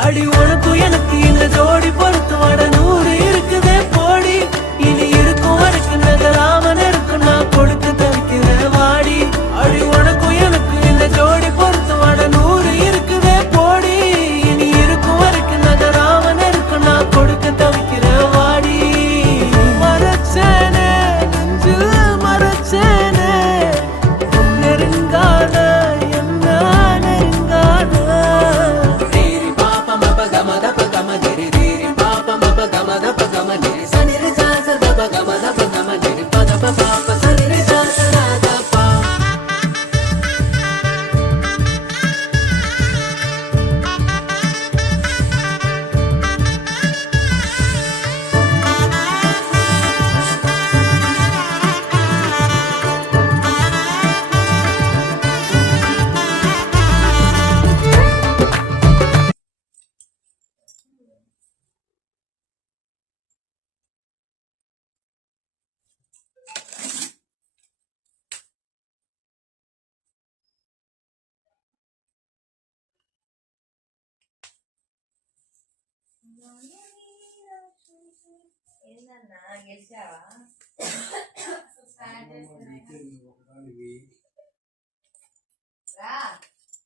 அடி உனக்கும் எனக்கு இந்த ஜோடி பொறுத்து வட 100 இருக்குதே போடி இனி இருக்கும் வரைக்கும் நகராம நெருக்கும் நான் கொடுத்து தவிக்கிற வாடி அடி உனக்கும் எனக்கு இந்த ஜோடி பொறுத்து வட 100 இருக்குதே போடி இனி இருக்கும் வரைக்கும் நகராம நெருக்கும் நான் கொடுக்க தவிக்கிற வாடி மறைச்சேனே நெஞ்சில் மறைச்சேனே நெருங்காத என்ன நெருங்காத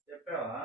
చెప్పావా